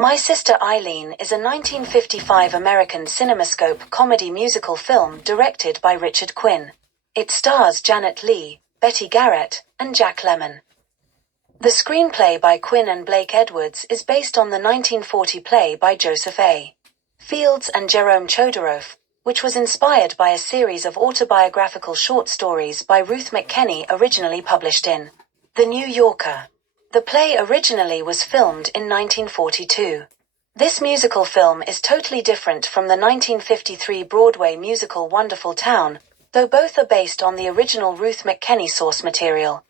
My Sister Eileen is a 1955 American CinemaScope comedy musical film directed by Richard Quinn. It stars Janet Leigh, Betty Garrett, and Jack Lemmon. The screenplay by Quinn and Blake Edwards is based on the 1940 play by Joseph A. Fields and Jerome Chodorow, which was inspired by a series of autobiographical short stories by Ruth McKenney originally published in The New Yorker. The play originally was filmed in 1942. This musical film is totally different from the 1953 Broadway musical Wonderful Town, though both are based on the original Ruth McKenney source material.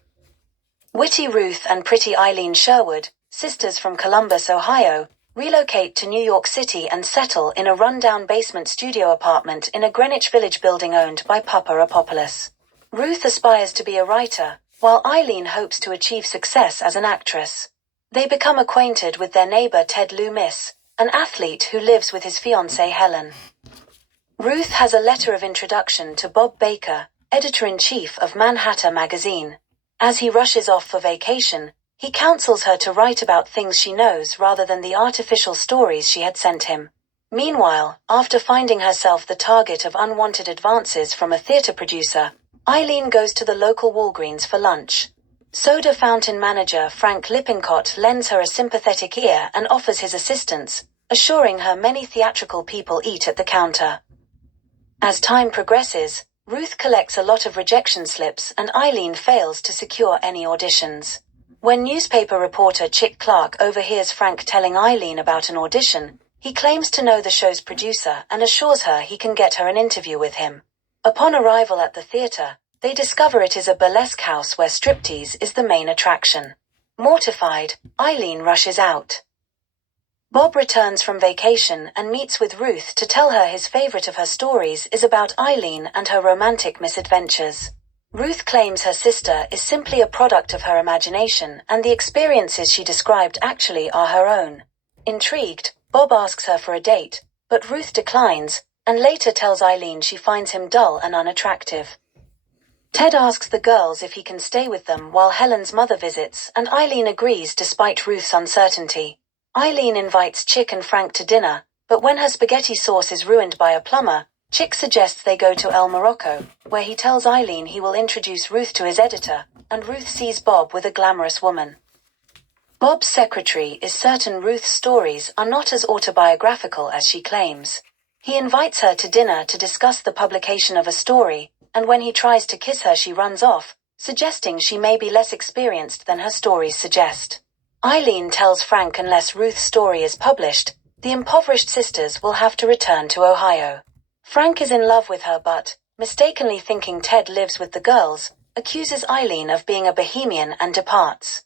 Witty Ruth and pretty Eileen Sherwood, sisters from Columbus, Ohio, relocate to New York City and settle in a run-down basement studio apartment in a Greenwich Village building owned by Papa Apopoulos. Ruth aspires to be a writer, while Eileen hopes to achieve success as an actress. They become acquainted with their neighbor Ted Loomis, an athlete who lives with his fiancée Helen. Ruth has a letter of introduction to Bob Baker, editor-in-chief of Manhattan magazine. As he rushes off for vacation, he counsels her to write about things she knows rather than the artificial stories she had sent him. Meanwhile, after finding herself the target of unwanted advances from a theater producer, Eileen goes to the local Walgreens for lunch. Soda fountain manager Frank Lippincott lends her a sympathetic ear and offers his assistance, assuring her many theatrical people eat at the counter. As time progresses, Ruth collects a lot of rejection slips and Eileen fails to secure any auditions. When newspaper reporter Chick Clark overhears Frank telling Eileen about an audition, he claims to know the show's producer and assures her he can get her an interview with him. Upon arrival at the theater, they discover it is a burlesque house where striptease is the main attraction. Mortified, Eileen rushes out. Bob returns from vacation and meets with Ruth to tell her his favorite of her stories is about Eileen and her romantic misadventures. Ruth claims her sister is simply a product of her imagination and the experiences she described actually are her own. Intrigued, Bob asks her for a date, but Ruth declines, and later tells Eileen she finds him dull and unattractive. Ted asks the girls if he can stay with them while Helen's mother visits, and Eileen agrees despite Ruth's uncertainty. Eileen invites Chick and Frank to dinner, but when her spaghetti sauce is ruined by a plumber, Chick suggests they go to El Morocco, where he tells Eileen he will introduce Ruth to his editor, and Ruth sees Bob with a glamorous woman. Bob's secretary is certain Ruth's stories are not as autobiographical as she claims. He invites her to dinner to discuss the publication of a story, and when he tries to kiss her she runs off, suggesting she may be less experienced than her stories suggest. Eileen tells Frank unless Ruth's story is published, the impoverished sisters will have to return to Ohio. Frank is in love with her but, mistakenly thinking Ted lives with the girls, accuses Eileen of being a bohemian and departs.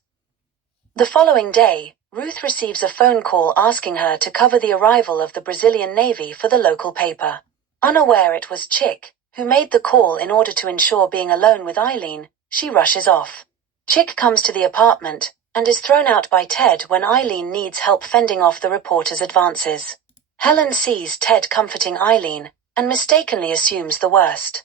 The following day, Ruth receives a phone call asking her to cover the arrival of the Brazilian Navy for the local paper. Unaware it was Chick, who made the call in order to ensure being alone with Eileen, she rushes off. Chick comes to the apartment, and is thrown out by Ted when Eileen needs help fending off the reporter's advances. Helen sees Ted comforting Eileen, and mistakenly assumes the worst.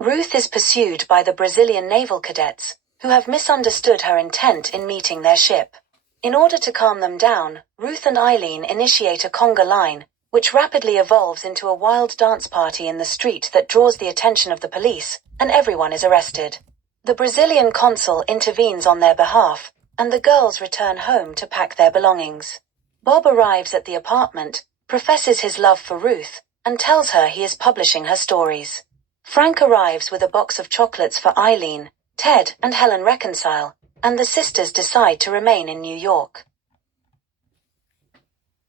Ruth is pursued by the Brazilian naval cadets, who have misunderstood her intent in meeting their ship. In order to calm them down, Ruth and Eileen initiate a conga line, which rapidly evolves into a wild dance party in the street that draws the attention of the police, and everyone is arrested. The Brazilian consul intervenes on their behalf, and the girls return home to pack their belongings. Bob arrives at the apartment, professes his love for Ruth, and tells her he is publishing her stories. Frank arrives with a box of chocolates for Eileen. Ted and Helen reconcile, and the sisters decide to remain in New York.